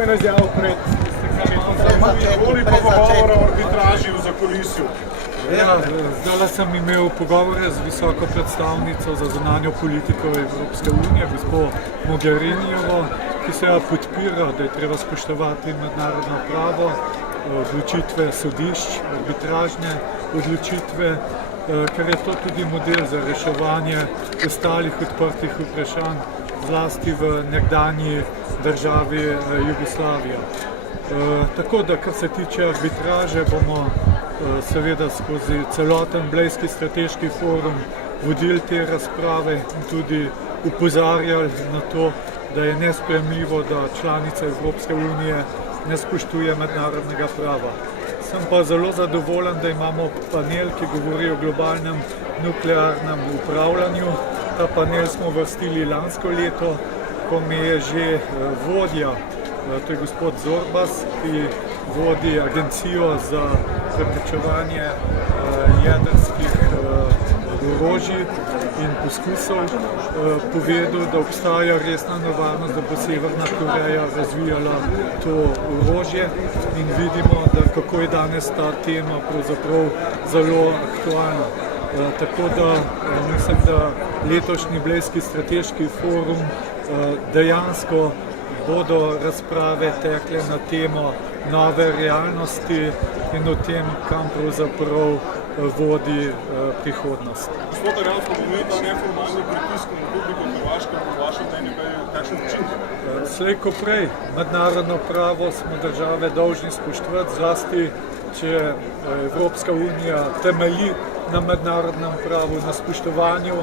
pa ena izjava pred pogovora o arbitraži v zakulisju. Zdaj sem imel pogovore z visoko predstavnico za zunanjo politiko Evropske unije, gospod Mogherinijevo, ki se podpira, da je treba spoštovati mednarodno pravo, odločitve sodišč, arbitražne odločitve, ker je to tudi model za reševanje ostalih odprtih vprašanj, zlasti v nekdanji državi Jugoslavija. Tako da, kar se tiče arbitraže, bomo seveda skozi celoten Blejski strateški forum vodili te razprave in tudi upozarjali na to, da je nesprejemljivo, da članica Evropske unije ne spoštuje mednarodnega prava. Sem pa zelo zadovoljen, da imamo panel, ki govori o globalnem nuklearnem upravljanju. Ta panel smo vrstili lansko leto, ko mi je že vodja, to je gospod Zorbas, ki vodi agencijo za preprečevanje jedrskih orožij in poskusov, povedal, da obstaja resna nevarnost, da bo Severna Koreja razvijala to orožje in vidimo, da kako je danes ta tema pravzaprav zelo aktualna. Tako da mislim, da letošnji Blejski strateški forum dejansko bodo razprave tekle na temo nove realnosti in o tem, kam pravzaprav vodi prihodnost. Gospod Arjal, pomeni ta neformalni pritisk na Republiko Hrvaško po vašem mnenju kakšen učinek? Slej ko prej, mednarodno pravo smo države dolžni spoštovati, zlasti če Evropska unija temelji na mednarodnem pravu, na spoštovanju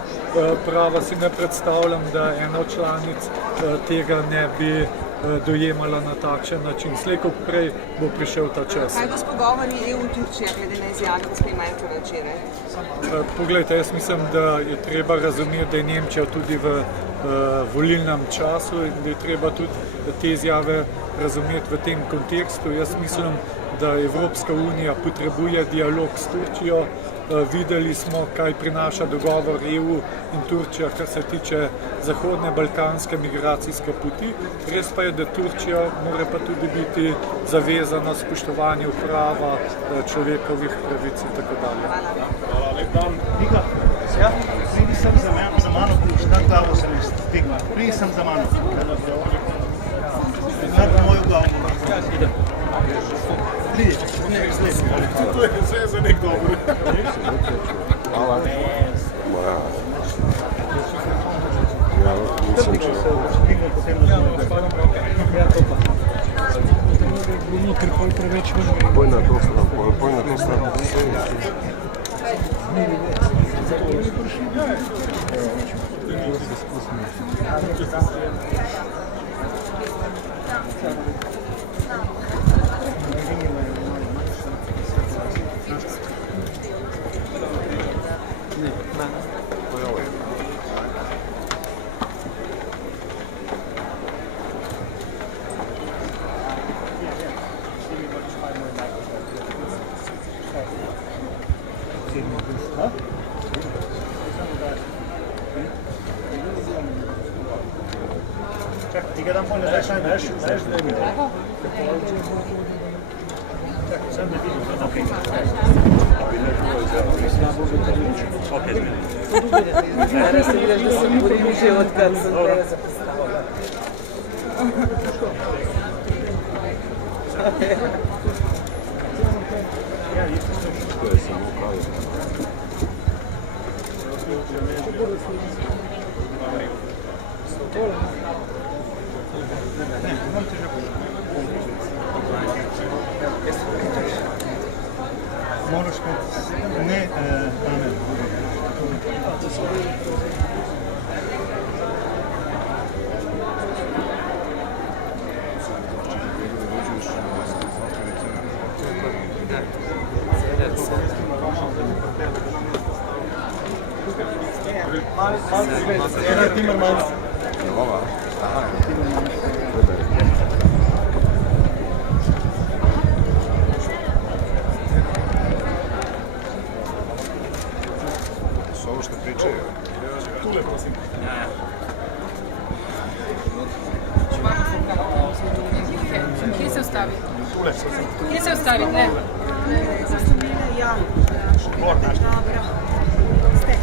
prava, si ne predstavljam, da ena od članic tega ne bi dojemala na takšen način. Slej ko prej bo prišel ta čas. Kaj bo s pogovori EU-Turčija glede na izjave gospe Merklove včeraj? Poglejte, jaz mislim, da je treba razumeti, da je Nemčija tudi v volilnem času in da je treba tudi te izjave razumeti v tem kontekstu. Jaz mislim, da Evropska unija potrebuje dialog s Turčijo. Videli smo, kaj prinaša dogovor EU in Turčija, kar se tiče zahodne balkanske migracijske poti. Res pa je, da Turčija mora pa tudi biti zavezana spoštovanju prava, človekovih pravic in tako dalje. Hvala, lep dan. Nika, pridi sem za mano, šta glavo se ne stigma. Pridi sem za mano. Gled moju glavo. To je vse za nek dobro. Hvala. Ja, nisem če. Poj na to stran. Čak, ti ga dam pol nazaj, šta imaš? Znaš da je mi? Čak, sam da vidim. Ok. Danes se vidiš, da sem borim že odkrat sem tebe zapostavila. To je samo pravi. Moraš ne, amen. Timmermans. Ova. Aha. Su ovo što pričaju? Tule, prosim. Hvala. ustaviti? Kje se ustaviti, ne? Ja. Gor, daš. Dobro. Stec.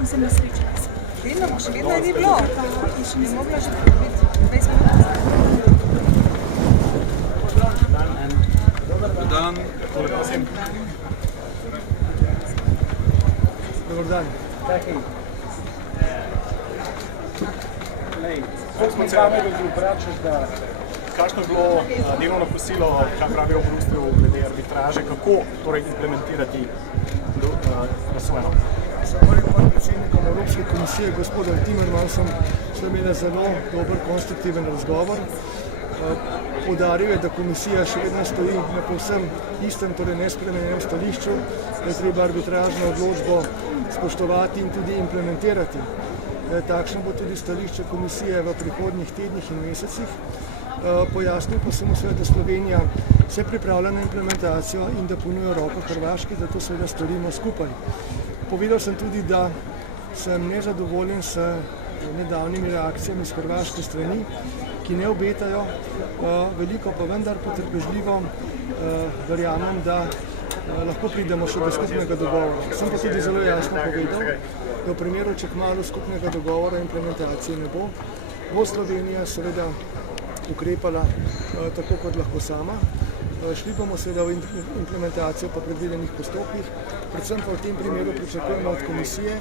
Mislim, da sreča. Vidimo, še vedno ni bilo. Še ne mogla že biti 20 minut. Dobar dan. Dobar dan. Kakšno je bilo delovno kosilo, kaj pravijo v Bruslju glede arbitraže, kako torej implementirati razsojeno? S prvim podpredsednikom Evropske komisije, gospodom Timmermansom, smo imeli zelo dober, konstruktiven razgovor. Poudaril je, da komisija še vedno stoji na povsem istem, torej nespremenjenem stališču, da je treba arbitražno odločbo spoštovati in tudi implementirati. Takšno bo tudi stališče komisije v prihodnjih tednih in mesecih. Pojasnil pa sem seveda, da Slovenija se pripravlja na implementacijo in da ponuja roko Hrvaški, da to seveda storimo skupaj. Povedal sem tudi, da sem nezadovoljen s nedavnimi reakcijami z hrvaške strani, ki ne obetajo veliko, pa vendar potrpežljivo verjamem, da lahko pridemo še do skupnega dogovora. Sem pa tudi zelo jasno povedal, da v primeru, če kmalu skupnega dogovora implementacije ne bo, bo Slovenija seveda ukrepala tako, kot lahko sama. Šli bomo seveda v implementacijo po predvidenih postopkih, predvsem pa v tem primeru pričakujemo od komisije,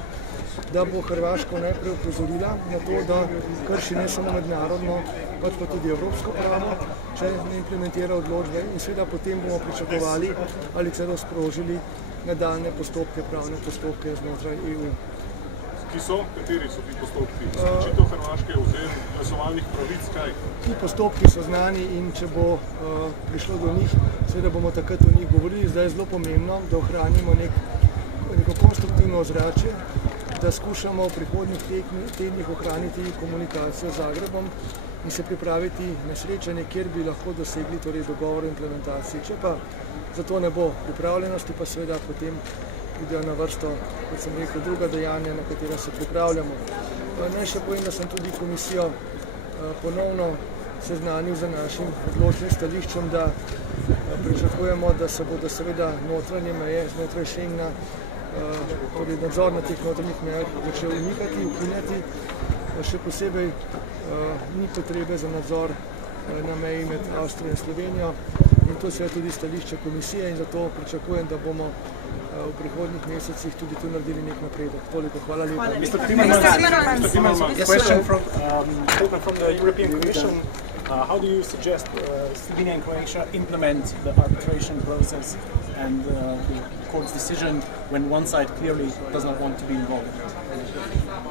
da bo Hrvaško najprej opozorila na to, da krši ne samo mednarodno, pač pa tudi evropsko pravo, če ne implementira odločbe in seveda potem bomo pričakovali ali celo sprožili nadaljne postopke, pravne postopke znotraj EU. Kateri so ti postopki? Izključitev Hrvaške, odvzem glasovalnih pravic, kaj? Ti postopki so znani in če bo prišlo do njih, seveda bomo takrat o njih govorili. Zdaj je zelo pomembno, da ohranimo neko konstruktivno ozračje, da skušamo v prihodnjih tednih ohraniti komunikacijo z Zagrebom in se pripraviti na srečanje, kjer bi lahko dosegli torej dogovor o implementaciji. Če pa za to ne bo pripravljenosti, pa seveda potem pridejo na vrsto, kot sem rekel, druga dejanja, na katera se pripravljamo. Naj še povem, da sem tudi komisijo ponovno seznanil z našim odločnim stališčem, da pričakujemo, da se bodo seveda notranje meje znotraj Schengena, torej nadzor na teh notranjih mejah začel umikati, ukinjati. Še posebej ni potrebe za nadzor na meji med Avstrijo in Slovenijo in to je tudi stališče komisije in zato pričakujem, da bomo v prihodnjih mesecih tudi tu naredili nek napredek. Toliko, hvala lepa. Mr. Timmermans, question from the European Commission. How do you suggest Slovenia and Croatia implement the arbitration process and the court's decision when one side clearly does not want to be involved?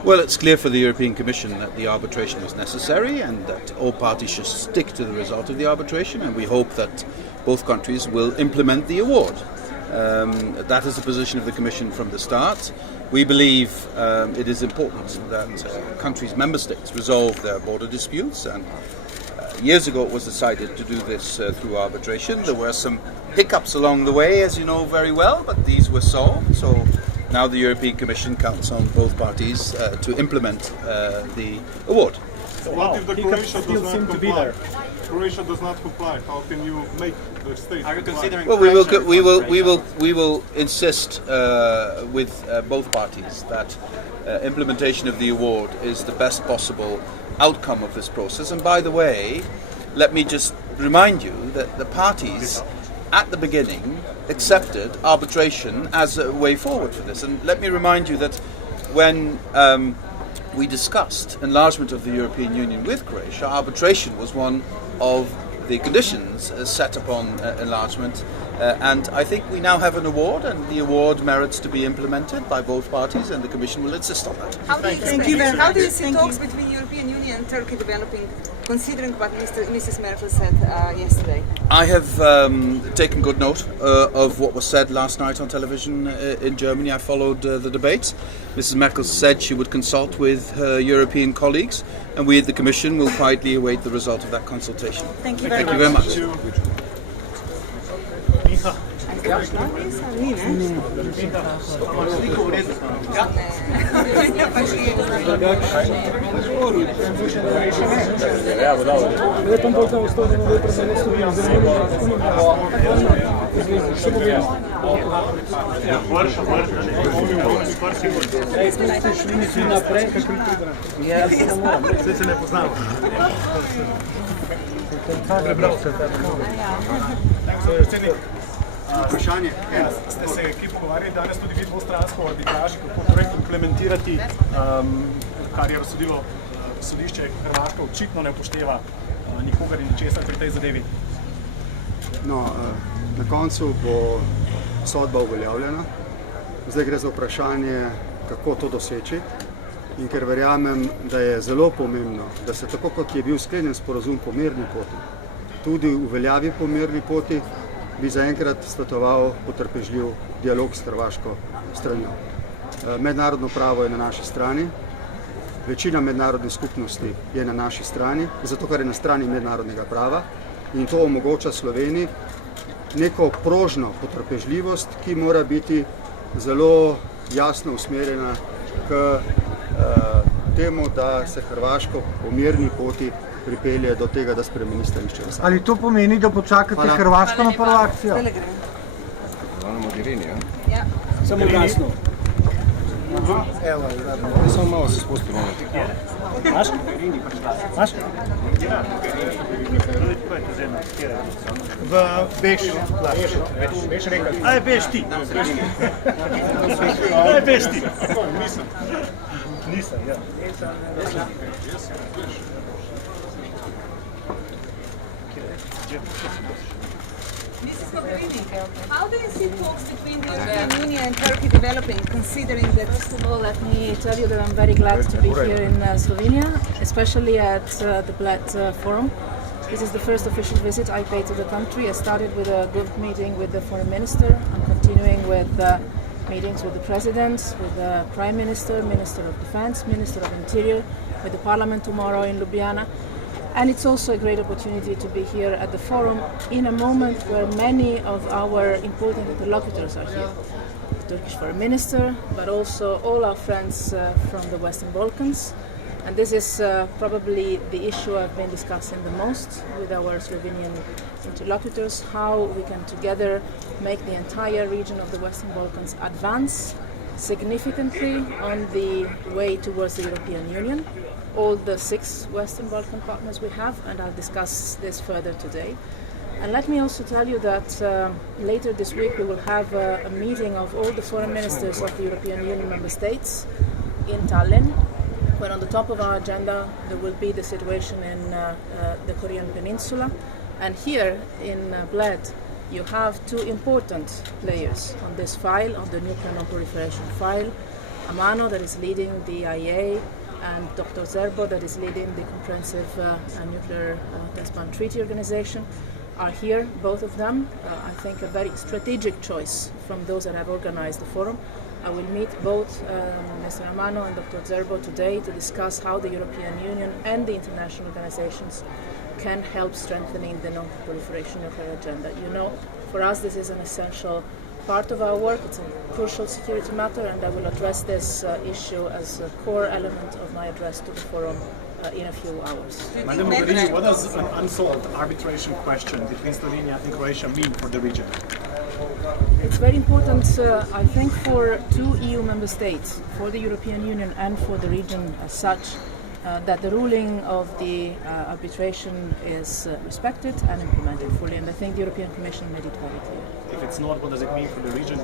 Well, it's clear for the European Commission that the arbitration was necessary and that all parties should stick to the result of the arbitration, and we hope that both countries will implement the award. That is the position of the Commission from the start. We believe it is important that countries, member states, resolve their border disputes, and years ago it was decided to do this through arbitration. There were some hiccups along the way, as you know very well, but these were solved. So now the European Commission counts on both parties to implement the award. So what if the Croatia does not comply? Croatia does not comply. How can you make the state? Are you considering? Well, we will insist with both parties that implementation of the award is the best possible outcome of this process. And by the way, let me just remind you that the parties at the beginning accepted arbitration as a way forward for this. And let me remind you that when we discussed enlargement of the European Union with Croatia, arbitration was one of the conditions set upon enlargement, and I think we now have an award, and the award merits to be implemented by both parties, and the Commission will insist on that. How do you see talks between European Union and Turkey developing, considering what Mrs. Merkel said yesterday? I have taken good note of what was said last night on television in Germany. I followed the debates. Mrs. Merkel said she would consult with her European colleagues, and we at the Commission will quietly await the result of that consultation. Thank you very much. Thank you. Vprašanje. Ste se ki pogovarjali danes tudi vi dvostransko o arbitraži, kako torej implementirati, kar je razsodilo sodišče, Hrvaška očitno ne upošteva nikogar in ničesar pri tej zadevi? No, na koncu bo sodba uveljavljena. Zdaj gre za vprašanje, kako to doseči. In ker verjamem, da je zelo pomembno, da se tako kot je bil sklenjen sporazum po mirni poti, tudi uveljavi po mirni poti, bi zaenkrat svetoval potrpežljiv dialog s hrvaško stranjo. Mednarodno pravo je na naši strani, večina mednarodne skupnosti je na naši strani, zato ker je na strani mednarodnega prava in to omogoča Sloveniji neko prožno potrpežljivost, ki mora biti zelo jasno usmerjena k temu, da se Hrvaško po mirni poti pripelje do tega, da spremeni stališče. Ali to pomeni, da počakate Hrvaško na prvo akcijo? Ono Mogherini, ja? Ja. Samo glasno. Evo, Samo malo se spusti malo. Maš? Maš? V Beš. Beš rekel. Aj, Beš ti. Aj, Beš ti. Nisem, ja. Mrs. Mogherini, how do you see talks between the European Union and Turkey developing, considering that... First of all, let me tell you that I'm very glad to be here in Slovenia, especially at the Bledu forum. This is the first official visit I paid to the country. I started with a good meeting with the foreign minister. I'm continuing with meetings with the president, with the prime minister, minister of defense, minister of interior, with the parliament tomorrow in Ljubljana. And it's also a great opportunity to be here at the forum in a moment where many of our important interlocutors are here. The Turkish foreign minister, but also all our friends from the Western Balkans. And this is probably the issue I've been discussing the most with our Slovenian interlocutors, how we can together make the entire region of the Western Balkans advance significantly on the way towards the European Union. All the 6 Western Balkan partners we have, and I'll discuss this further today. And let me also tell you that later this week we will have a meeting of all the foreign ministers of the European Union member states in Tallinn, where on the top of our agenda there will be the situation in the Korean Peninsula. And here in Bled you have 2 important players on this file, on the nuclear non-proliferation file. Amano, that is leading the IAEA, and Dr. Zerbo, that is leading the Comprehensive Nuclear Test Ban Treaty Organization, are here, both of them. I think a very strategic choice from those that have organized the forum. I will meet both Mr. Amano and Dr. Zerbo today to discuss how the European Union and the international organizations can help strengthening the non-proliferation nuclear agenda. You know, for us this is an essential part of our work. It's a crucial security matter, and I will address this issue as a core element of my address to the forum in a few hours. Madam Mogherini, what does an unsolved arbitration question between Slovenia and Croatia mean for the region? It's very important, I think, for 2 EU member states, for the European Union and for the region as such, that the ruling of the arbitration is respected and implemented fully, and I think the European Commission made it very clear. If it's not, what does it mean for the region?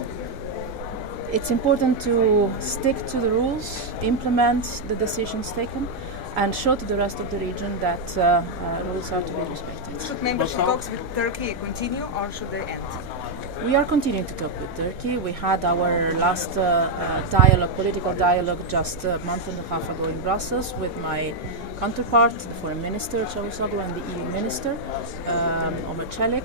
It's important to stick to the rules, implement the decisions taken, and show to the rest of the region that rules are to be respected. Should membership talks with Turkey continue or should they end? We are continuing to talk with Turkey. We had our last political dialogue just a month and a half ago in Brussels with my counterpart, the Foreign Minister Çavuşoğlu, and the EU Minister, Omer Çelik.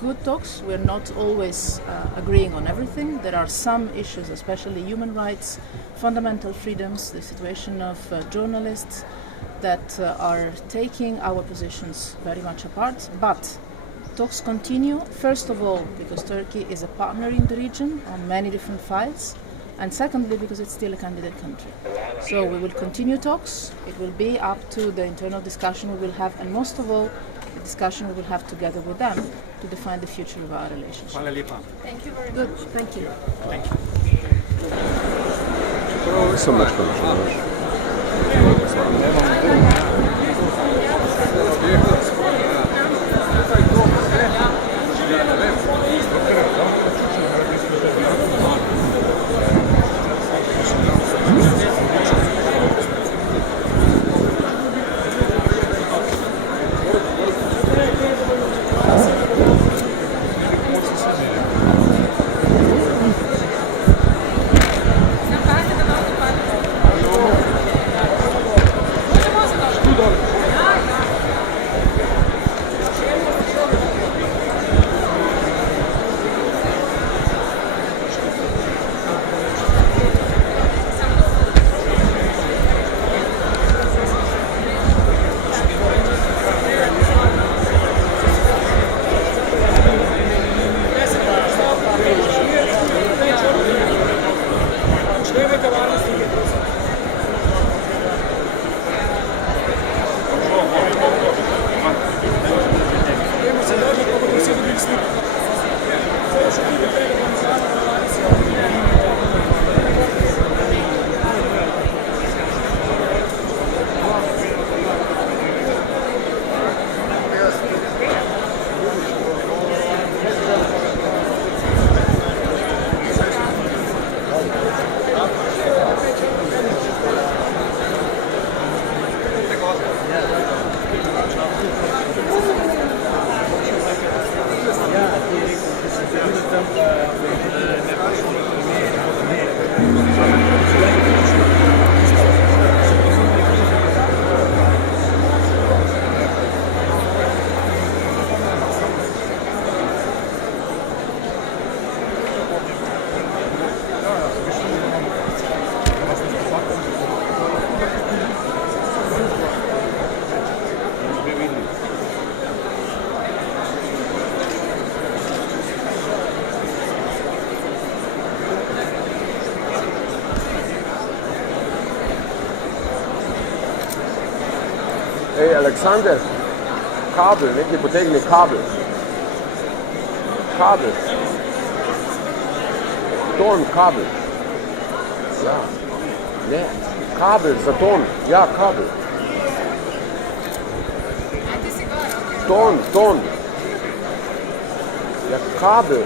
Good talks. We're not always agreeing on everything. There are some issues, especially human rights, fundamental freedoms, the situation of journalists, that are taking our positions very much apart. But talks continue, first of all, because Turkey is a partner in the region on many different files, and secondly, because it's still a candidate country. So we will continue talks. It will be up to the internal discussion we will have, and most of all, the discussion we will have together with them to define the future of our relationship. Hvala lepa. Thank you very much. Thank you. Thank you. Nisem več Ej, Aleksander, kabel, nekaj potegni kabel. Kabel. Ton, kabel. Ja, ne, kabel za ton, ja, kabel. Ton. Ja, kabel.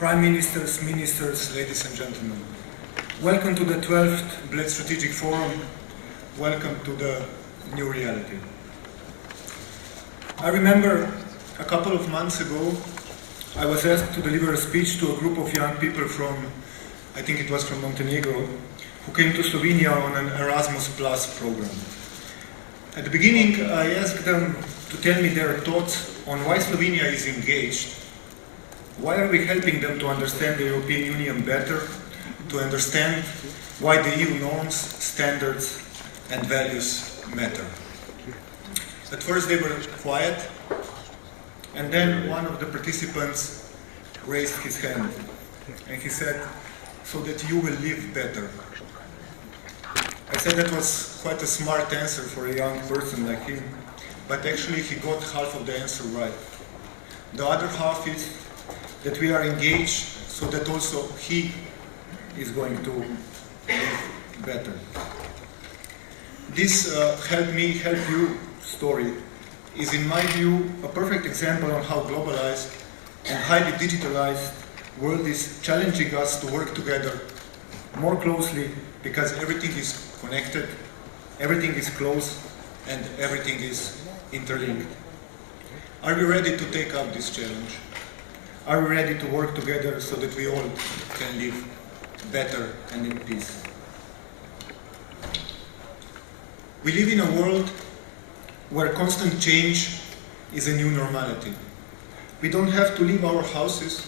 Prime Ministers, Ministers, ladies and gentlemen. Welcome to the 12th Bledu Strategic Forum. Welcome to the new reality. I remember a couple of months ago, I was asked to deliver a speech to a group of young people from, I think it was from Montenegro, who came to Slovenia on an Erasmus Plus program. At the beginning, I asked them to tell me their thoughts on why Slovenia is engaged. Why are we helping them to understand the European Union better, to understand why the EU norms, standards and values matter? At first they were quiet, and then one of the participants raised his hand and he said, "So that you will live better." I said that was quite a smart answer for a young person like him, but actually he got half of the answer right. The other half is that we are engaged so that also he is going to live better. This help me, help you story is, in my view, a perfect example on how globalized and highly digitalized world is challenging us to work together more closely, because everything is connected, everything is close, and everything is interlinked. Are we ready to take up this challenge? Are we ready to work together so that we all can live better and in peace? We live in a world where constant change is a new normality. We don't have to leave our houses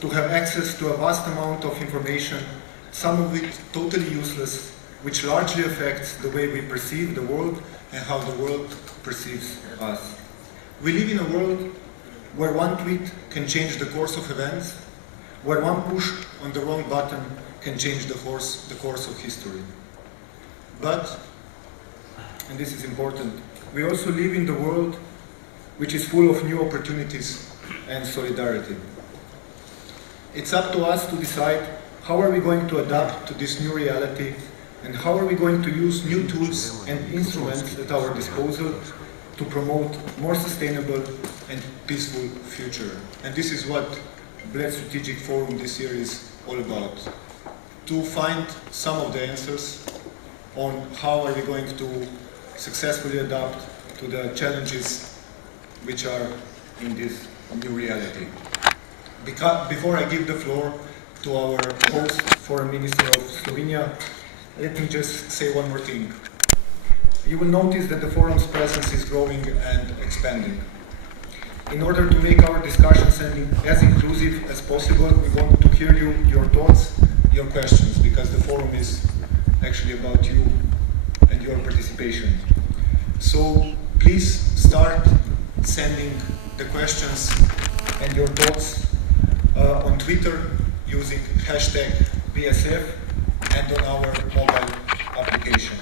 to have access to a vast amount of information, some of it totally useless, which largely affects the way we perceive the world and how the world perceives us. We live in a world where one tweet can change the course of events, where one push on the wrong button can change the course of history. But, and this is important, we also live in the world which is full of new opportunities and solidarity. It's up to us to decide how are we going to adapt to this new reality, and how are we going to use new tools and instruments at our disposal to promote more sustainable and peaceful future. And this is what Bledu Strategic Forum this year is all about. To find some of the answers on how are we going to successfully adapt to the challenges which are in this new reality. Before I give the floor to our host, Foreign Minister of Slovenia, let me just say one more thing. You will notice that the forum's presence is growing and expanding. In order to make our discussions as inclusive as possible, we want to hear your thoughts, your questions, because the forum is actually about you and your participation. So please start sending the questions and your thoughts on Twitter using #BSF and on our mobile application.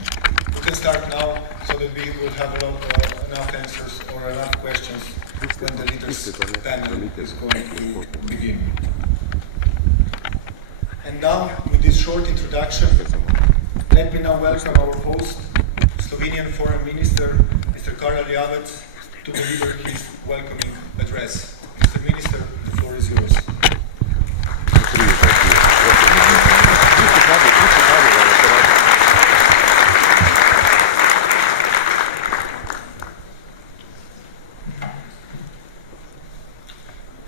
You can start now so that we will have enough answers or enough questions when the leaders panel is going to begin. And now, with this short introduction, let me now welcome our host, Slovenian Foreign Minister, Mr. Karel Javec, to deliver his welcoming address. Mr. Minister, the floor is yours.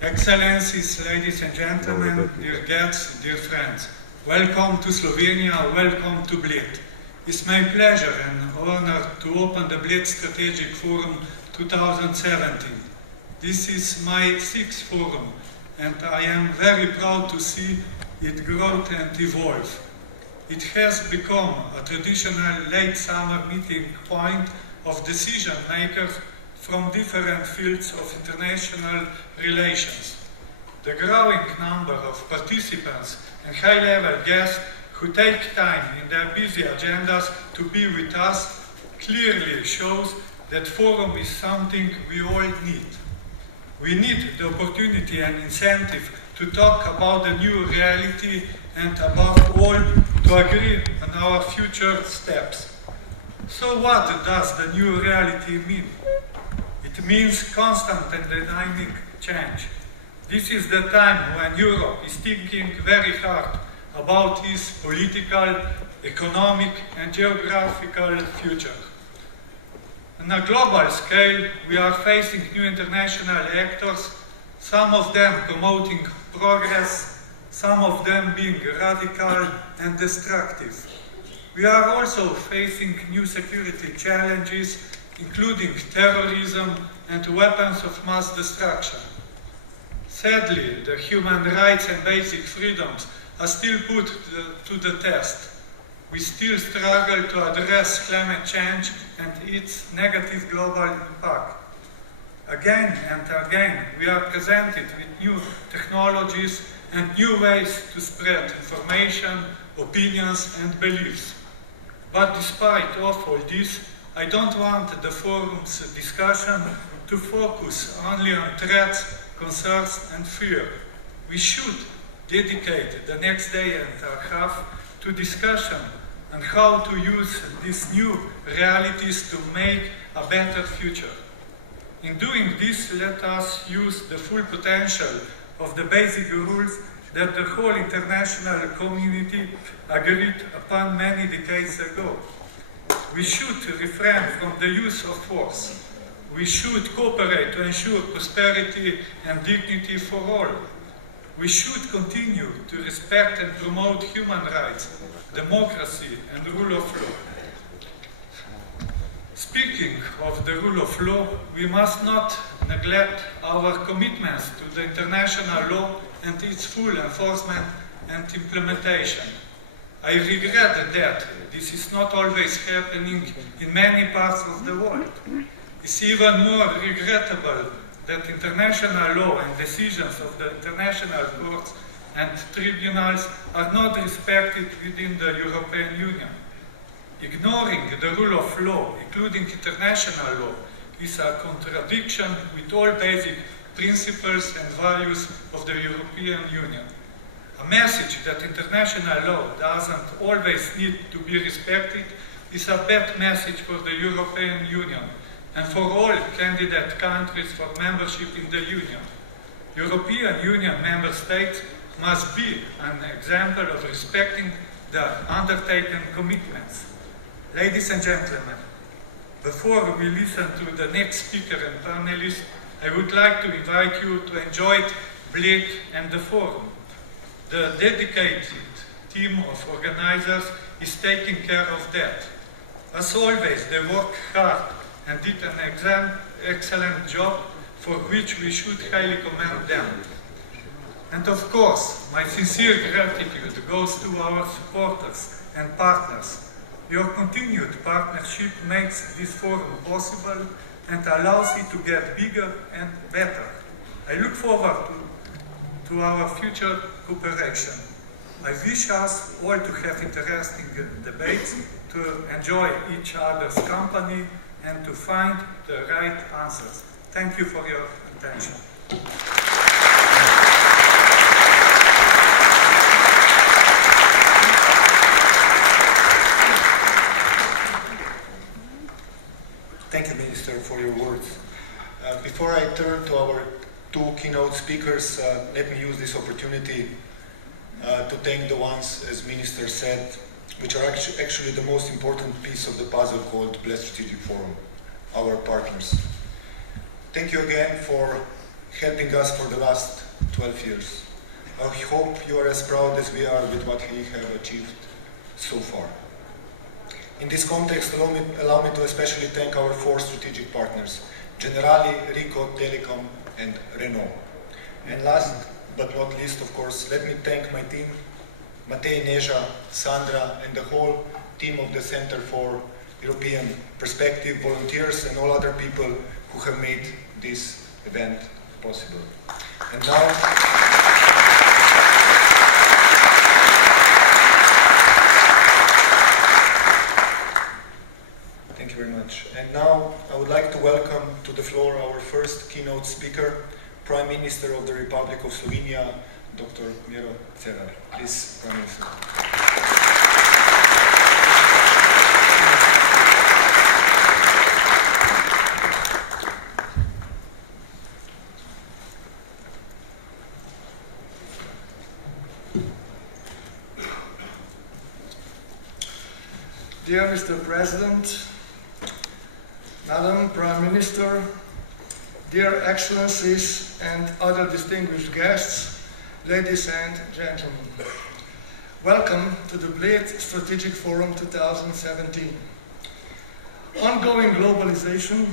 Excellencies, ladies and gentlemen, dear guests, dear friends, welcome to Slovenia, welcome to Bledu. It's my pleasure and honor to open the Bledu Strategic Forum 2017. This is my 6th forum, and I am very proud to see it grow and evolve. It has become a traditional late summer meeting point of decision makers from different fields of international relations. The growing number of participants and high-level guests who take time in their busy agendas to be with us clearly shows that forum is something we all need. We need the opportunity and incentive to talk about the new reality and above all to agree on our future steps. So what does the new reality mean? It means constant and dynamic change. This is the time when Europe is thinking very hard about its political, economic and geographical future. On a global scale, we are facing new international actors, some of them promoting progress, some of them being radical and destructive. We are also facing new security challenges, including terrorism and weapons of mass destruction. Sadly, the human rights and basic freedoms are still put to the test. We still struggle to address climate change and its negative global impact. Again and again, we are presented with new technologies and new ways to spread information, opinions and beliefs. But despite of all this, I don't want the forum's discussion to focus only on threats, concerns and fear. We should dedicate the next day and a half to discussion on how to use these new realities to make a better future. In doing this, let us use the full potential of the basic rules that the whole international community agreed upon many decades ago. We should refrain from the use of force. We should cooperate to ensure prosperity and dignity for all. We should continue to respect and promote human rights, democracy and rule of law. Speaking of the rule of law, we must not neglect our commitments to the international law and its full enforcement and implementation. I regret that this is not always happening in many parts of the world. It's even more regrettable that international law and decisions of the international courts and tribunals are not respected within the European Union. Ignoring the rule of law, including international law, is a contradiction with all basic principles and values of the European Union. A message that international law doesn't always need to be respected is a bad message for the European Union and for all candidate countries for membership in the Union. European Union member states must be an example of respecting the undertaken commitments. Ladies and gentlemen, before we listen to the next speaker and panelist, I would like to invite you to enjoy Bledu and the forum. The dedicated team of organizers is taking care of that. As always, they work hard and did an excellent job for which we should highly commend them. And of course, my sincere gratitude goes to our supporters and partners. Your continued partnership makes this forum possible and allows it to get bigger and better. I look forward to our future cooperation. I wish us all to have interesting debates, to enjoy each other's company, and to find the right answers. Thank you for your attention. Thank you, Minister, for your words. Before I turn to our two keynote speakers, let me use this opportunity to thank the ones, as Minister said, which are actually the most important piece of the puzzle called Bledu Strategic Forum, our partners. Thank you again for helping us for the last 12 years. I hope you are as proud as we are with what we have achieved so far. In this context, allow me to especially thank our four strategic partners, Generali, Rico, Telecom, and Renault. And last but not least, of course, let me thank my team, Matej, Neža, Sandra, and the whole team of the Center for European Perspective, volunteers, and all other people who have made this event possible. And now, thank you very much. And now I would like to welcome to the floor our first keynote speaker, Prime Minister of the Republic of Slovenia, Dr. Miro Cerar. Please, Prime Minister. Dear Mr. President, Madam Prime Minister, dear Excellencies and other distinguished guests, ladies and gentlemen. Welcome to the Bledu Strategic Forum 2017. Ongoing globalization,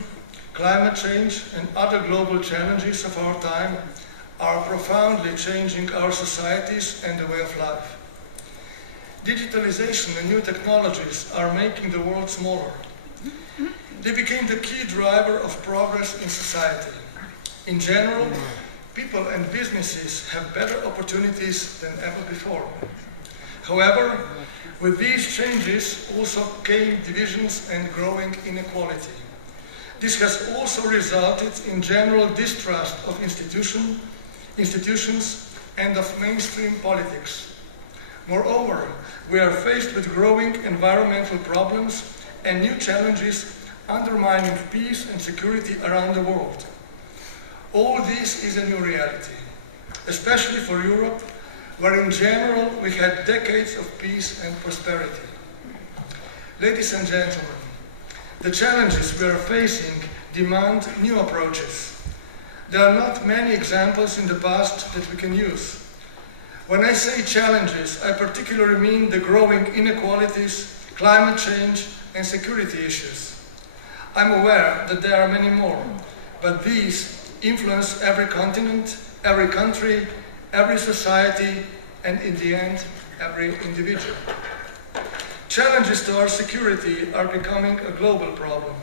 climate change and other global challenges of our time are profoundly changing our societies and the way of life. Digitalization and new technologies are making the world smaller. They became the key driver of progress in society. In general, people and businesses have better opportunities than ever before. However, with these changes also came divisions and growing inequality. This has also resulted in general distrust of institutions and of mainstream politics. Moreover, we are faced with growing environmental problems and new challenges undermining peace and security around the world. All this is a new reality, especially for Europe, where in general we had decades of peace and prosperity. Ladies and gentlemen, the challenges we are facing demand new approaches. There are not many examples in the past that we can use. When I say challenges, I particularly mean the growing inequalities, climate change, and security issues. I'm aware that there are many more, but these influence every continent, every country, every society, and in the end, every individual. Challenges to our security are becoming a global problem.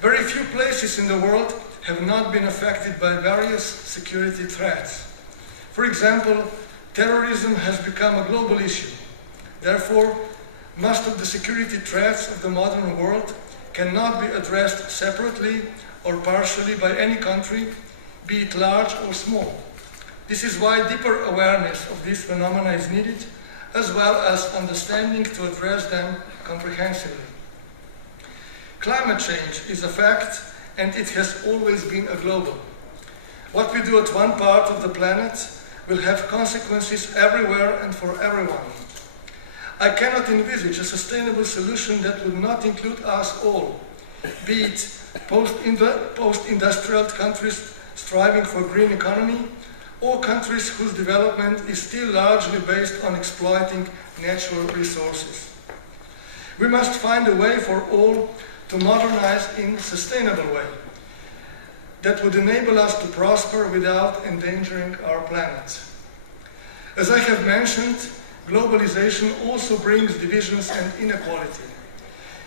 Very few places in the world have not been affected by various security threats. For example, terrorism has become a global issue. Therefore, most of the security threats of the modern world cannot be addressed separately or partially by any country, be it large or small. This is why deeper awareness of this phenomena is needed, as well as understanding to address them comprehensively. Climate change is a fact, and it has always been a global. What we do at one part of the planet will have consequences everywhere and for everyone. I cannot envisage a sustainable solution that would not include us all, be it post-industrial countries striving for green economy, or countries whose development is still largely based on exploiting natural resources. We must find a way for all to modernize in a sustainable way that would enable us to prosper without endangering our planet. As I have mentioned, globalization also brings divisions and inequality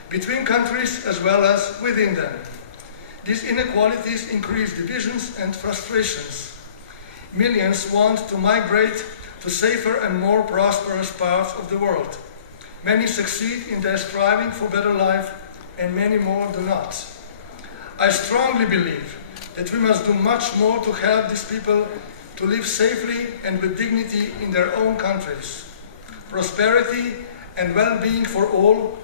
between countries as well as within them. These inequalities increase divisions and frustrations. Millions want to migrate to safer and more prosperous parts of the world. Many succeed in their striving for better life, and many more do not. I strongly believe that we must do much more to help these people to live safely and with dignity in their own countries. Prosperity and well-being for all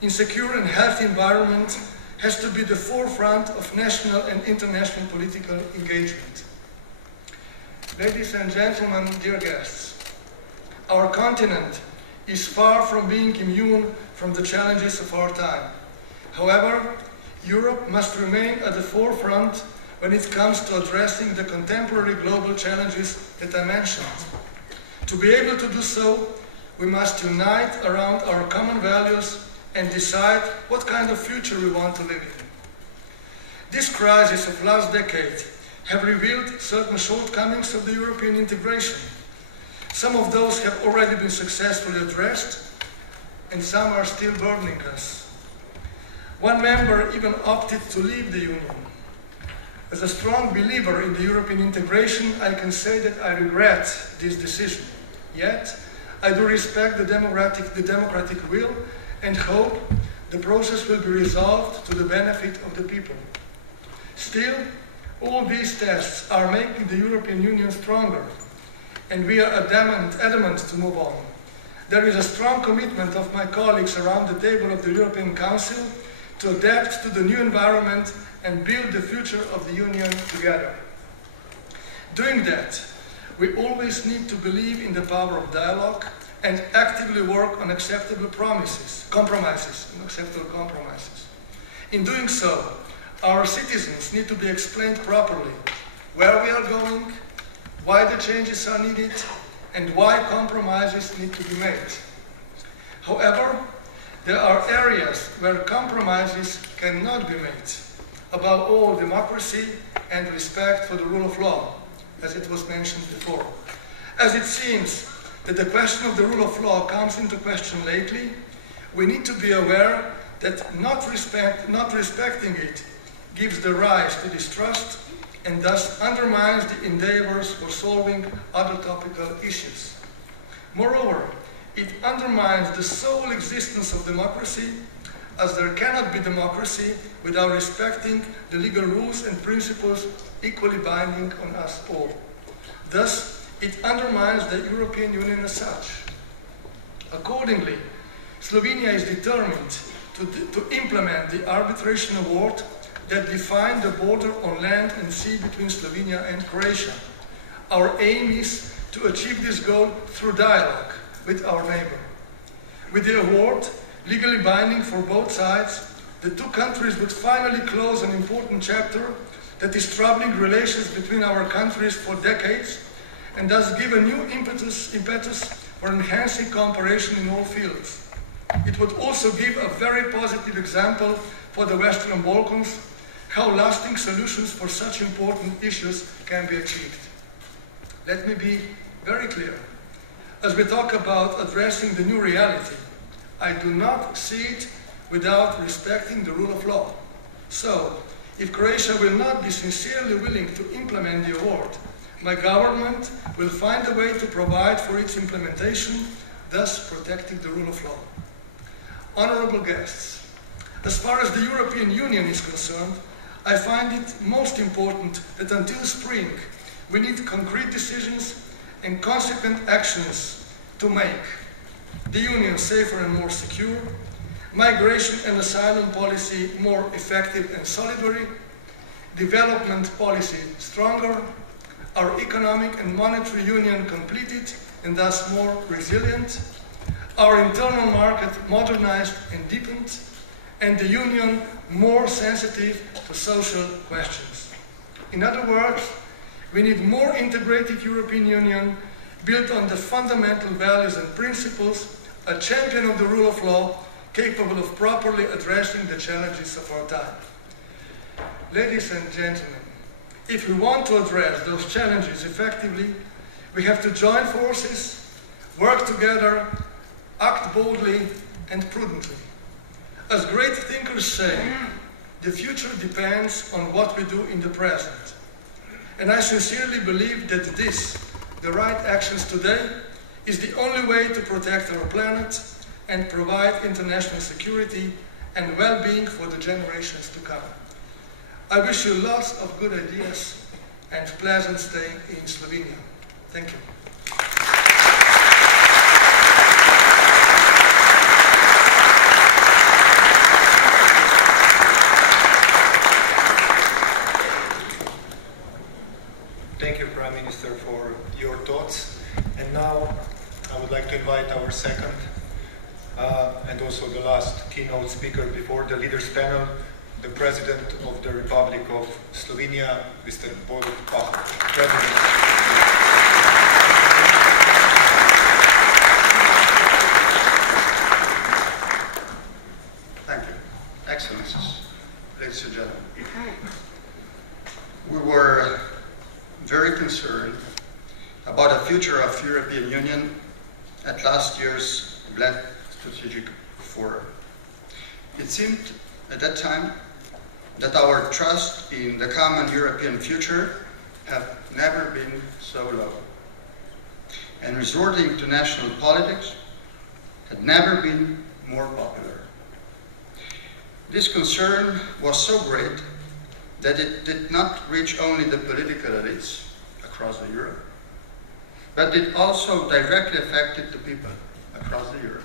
in secure and healthy environment has to be the forefront of national and international political engagement. Ladies and gentlemen, dear guests, our continent is far from being immune from the challenges of our time. However, Europe must remain at the forefront when it comes to addressing the contemporary global challenges that I mentioned. To be able to do so, we must unite around our common values and decide what kind of future we want to live in. This crisis of last decade have revealed certain shortcomings of the European integration. Some of those have already been successfully addressed, and some are still burdening us. One member even opted to leave the Union. As a strong believer in the European integration, I can say that I regret this decision. Yet, I do respect the democratic will and hope the process will be resolved to the benefit of the people. Still, all these tests are making the European Union stronger, and we are adamant to move on. There is a strong commitment of my colleagues around the table of the European Council to adapt to the new environment and build the future of the Union together. Doing that, we always need to believe in the power of dialogue, and actively work on compromises. In doing so, our citizens need to be explained properly where we are going, why the changes are needed, and why compromises need to be made. However, there are areas where compromises cannot be made. Above all, democracy and respect for the rule of law, as it was mentioned before. As it seems that the question of the rule of law comes into question lately, we need to be aware that not respecting it gives the rise to distrust and thus undermines the endeavors for solving other topical issues. Moreover, it undermines the sole existence of democracy, as there cannot be democracy without respecting the legal rules and principles equally binding on us all. Thus, it undermines the European Union as such. Accordingly, Slovenia is determined to implement the arbitration award that defined the border on land and sea between Slovenia and Croatia. Our aim is to achieve this goal through dialogue with our neighbor. With the award, legally binding for both sides, the two countries would finally close an important chapter that is troubling relations between our countries for decades, and thus give a new impetus for enhancing cooperation in all fields. It would also give a very positive example for the Western Balkans how lasting solutions for such important issues can be achieved. Let me be very clear. As we talk about addressing the new reality, I do not see it without respecting the rule of law. So, if Croatia will not be sincerely willing to implement the award, my government will find a way to provide for its implementation, thus protecting the rule of law. Honorable guests, as far as the European Union is concerned, I find it most important that until spring we need concrete decisions and consequent actions to make the Union safer and more secure, migration and asylum policy more effective and solidary, development policy stronger, our economic and monetary union completed and thus more resilient, our internal market modernized and deepened, and the Union more sensitive to social questions. In other words, we need more integrated European Union built on the fundamental values and principles, a champion of the rule of law, capable of properly addressing the challenges of our time. Ladies and gentlemen, if we want to address those challenges effectively, we have to join forces, work together, act boldly and prudently. As great thinkers say, the future depends on what we do in the present. And I sincerely believe that this, the right actions today, is the only way to protect our planet and provide international security and well-being for the generations to come. I wish you lots of good ideas and pleasant stay in Slovenia. Thank you. Thank you, Prime Minister, for your thoughts. And now I would like to invite our second and also the last keynote speaker before the leaders panel, the President of the Republic of Slovenia, Mr. Borut Pahor. Thank you. Excellencies, ladies and gentlemen. We were very concerned about the future of the European Union at last year's Bledu Strategic Forum. It seemed at that time that our trust in the common European future have never been so low, and resorting to national politics had never been more popular. This concern was so great that it did not reach only the political elites across the Europe, but it also directly affected the people across the Europe.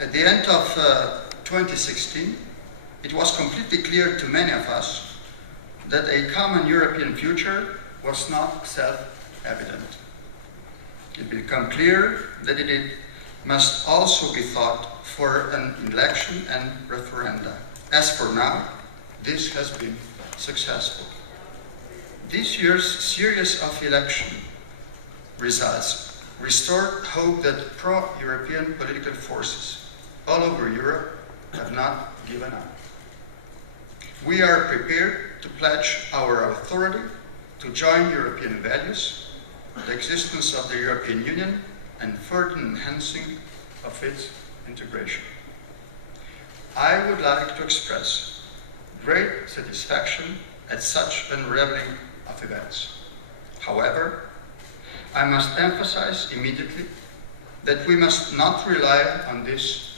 At the end of 2016, it was completely clear to many of us that a common European future was not self-evident. it became clear that it must also be thought for an election and referenda. As for now, this has been successful. This year's series of election results restored hope that pro-European political forces all over Europe have not given up. We are prepared to pledge our authority to join European values, the existence of the European Union, and further enhancing of its integration. I would like to express great satisfaction at such unraveling of events. However, I must emphasize immediately that we must not rely on these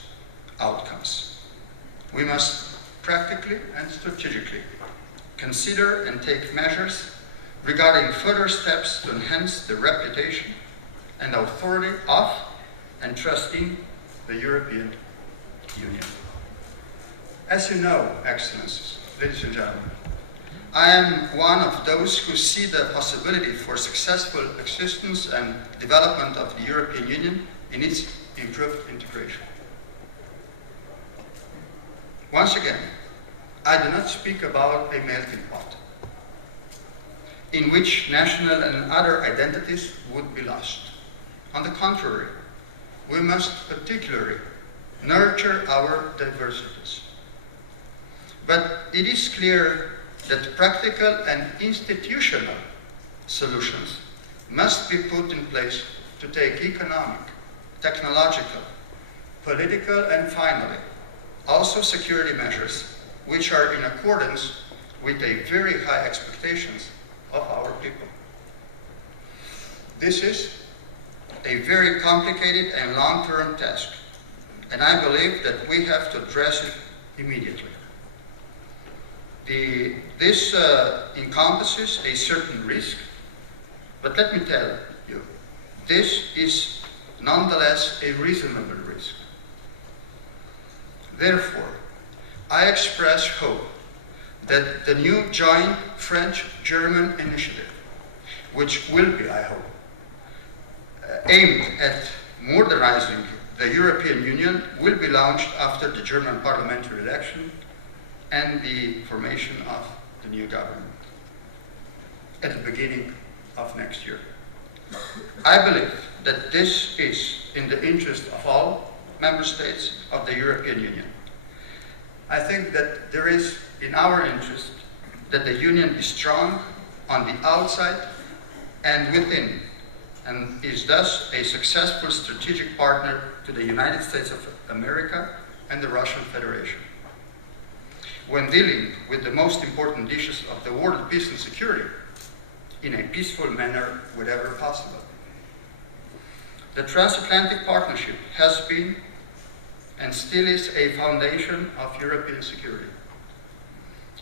outcomes. We must practically and strategically consider and take measures regarding further steps to enhance the reputation and authority of and trust in the European Union. As you know, Excellencies, ladies and gentlemen, I am one of those who see the possibility for successful existence and development of the European Union in its improved integration. Once again, I do not speak about a melting pot in which national and other identities would be lost. On the contrary, we must particularly nurture our diversities. But it is clear that practical and institutional solutions must be put in place to take economic, technological, political, and finally, also security measures which are in accordance with a very high expectations of our people. This is a very complicated and long-term task, and I believe that we have to address it immediately. This encompasses a certain risk, but let me tell you, this is nonetheless a reasonable risk. Therefore, I express hope that the new joint French-German initiative, which will be, I hope, aimed at modernizing the European Union, will be launched after the German parliamentary election and the formation of the new government at the beginning of next year. I believe that this is in the interest of all member states of the European Union. I think that there is in our interest that the Union be strong on the outside and within, and is thus a successful strategic partner to the United States of America and the Russian Federation. When dealing with the most important issues of the world peace and security in a peaceful manner wherever possible. The transatlantic partnership has been and still is a foundation of European security.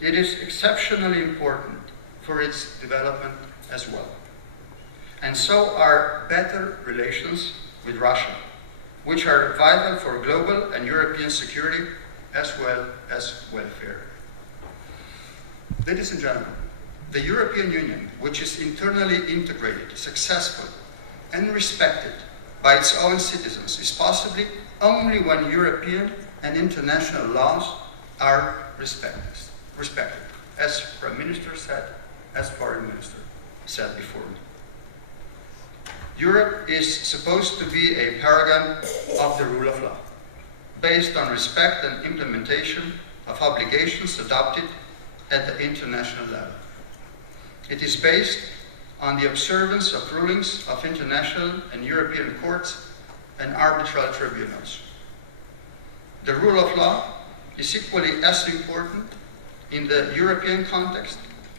It is exceptionally important for its development as well. And so are better relations with Russia, which are vital for global and European security as well as welfare. Ladies and gentlemen, the European Union, which is internally integrated, successful, and respected by its own citizens, is possibly only when European and international laws are respected, as Prime Minister said, as Foreign Minister said before me. Europe is supposed to be a paragon of the rule of law, based on respect and implementation of obligations adopted at the international level. It is based on the observance of rulings of international and European courts and arbitral tribunals. The rule of law is equally as important in the European context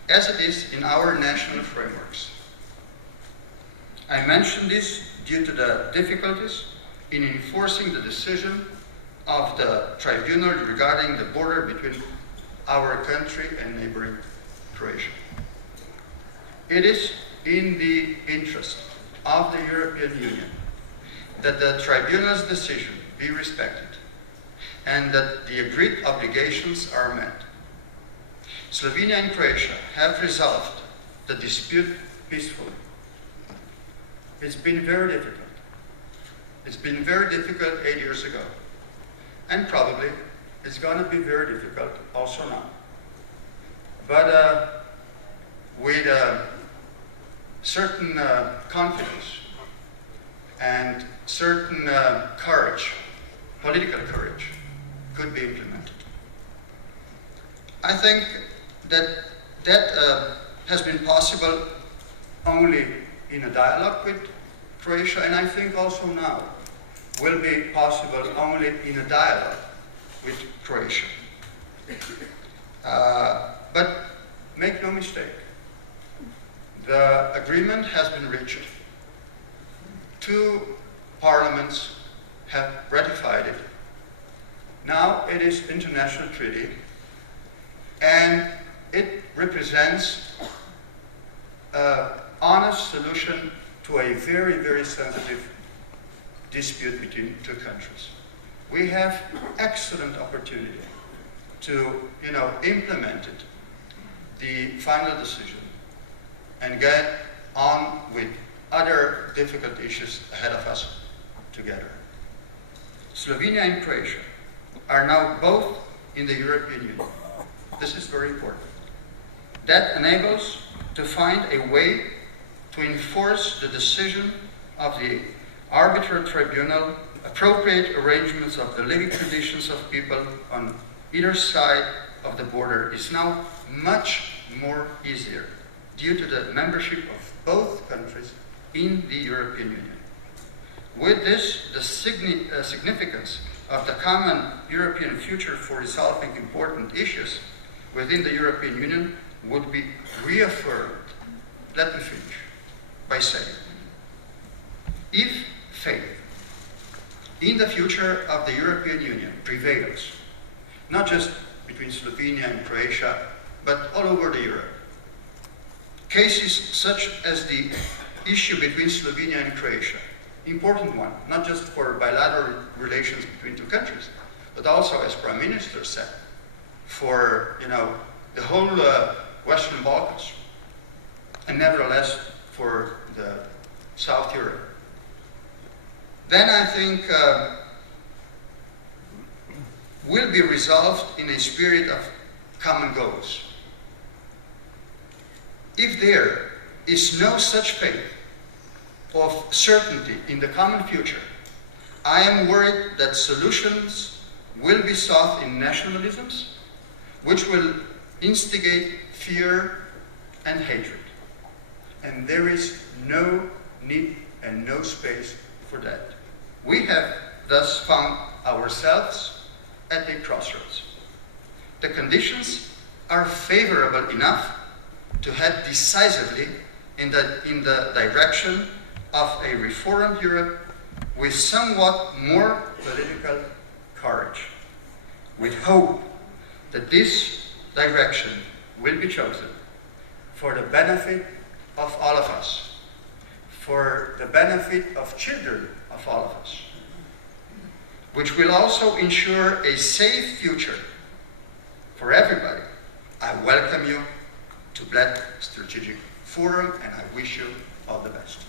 as it is in our national frameworks. I mention this due to the difficulties in enforcing the decision of the tribunal regarding the border between our country and neighboring Croatia. It is in the interest of the European Union that the tribunal's decision be respected and that the agreed obligations are met. Slovenia and Croatia have resolved the dispute peacefully. It's been very difficult. It's been very difficult 8 years ago. And probably it's going to be very difficult also now. But with certain confidence and certain courage, political courage, could be implemented. I think that has been possible only in a dialogue with Croatia, and I think also now will be possible only in a dialogue with Croatia. But make no mistake, the agreement has been reached. 2 parliaments have ratified it. Now it is international treaty, and it represents an honest solution to a very, very sensitive dispute between 2 countries. We have excellent opportunity to, implement it, the final decision, and get on with other difficult issues ahead of us together. Slovenia and Croatia are now both in the European Union. This is very important. That enables to find a way to enforce the decision of the arbitral tribunal, appropriate arrangements of the living conditions of people on either side of the border is now much more easier due to the membership of both countries in the European Union. With this, the significance of the common European future for resolving important issues within the European Union would be reaffirmed. Let me finish by saying, if faith in the future of the European Union prevails, not just between Slovenia and Croatia, but all over the Europe, cases such as the issue between Slovenia and Croatia, important one, not just for bilateral relations between 2 countries, but also, as Prime Minister said, for the whole Western Balkans, and nevertheless for the South Europe. Then I think will be resolved in a spirit of common goals. If there is no such faith of certainty in the common future, I am worried that solutions will be sought in nationalisms, which will instigate fear and hatred. And there is no need and no space for that. We have thus found ourselves at a crossroads. The conditions are favorable enough to head decisively in the direction of a reformed Europe with somewhat more political courage, with hope that this direction will be chosen for the benefit of all of us, for the benefit of children of all of us, which will also ensure a safe future for everybody. I welcome you to Bledu Strategic Forum, and I wish you all the best.